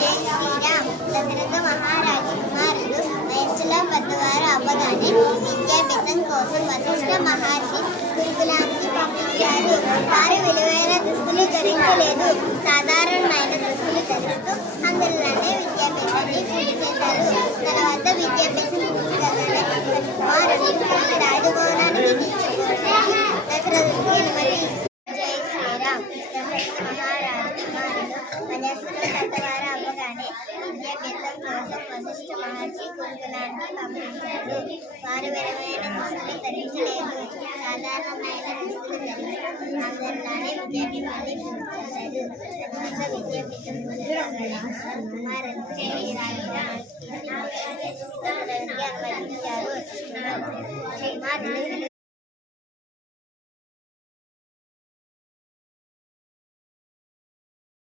జై శ్రీరామ్. దశరథ మహారాజు కుమారుడు వయస్సులో పెద్దవారు అవ్వగానే విద్యాభ్యాసం కోసం వశిష్ఠ మహర్షి గురుకులానికి పంపించారు. వారు విలువైన దుస్తులు ధరించలేదు, సాధారణమైన దుస్తులు ధరిస్తూ అందులోనే విద్యాభ్యాసాన్ని పూర్తి చేశారు. తర్వాత విద్యాభ్యాసం పూర్తి కాగానే కుమారుడు రాజభవనానికి తీసుకుపోవడానికి దశరథుడికి అనుమతి. జై శ్రీరామ్. దశరథ మహారాజు కుమారుడు వయస్సులో పెద్దవారు అవ్వగానే విద్యాభ్యాసం కోసం వశిష్ఠ మహర్షి గురుకులానికి పంపించారు. వారు విలువైన దుస్తులు ధరించలేదు, సాధారణమైన దుస్తులు ధరిస్తూ అందరిలానే విద్యాభ్యాసాన్ని పూర్తి చేశారు. తర్వాత విద్యాభ్యాసం పూర్తి కాగానే కుమారుడికి రాజభవనానికి అనుమతించారు. కుమారుడు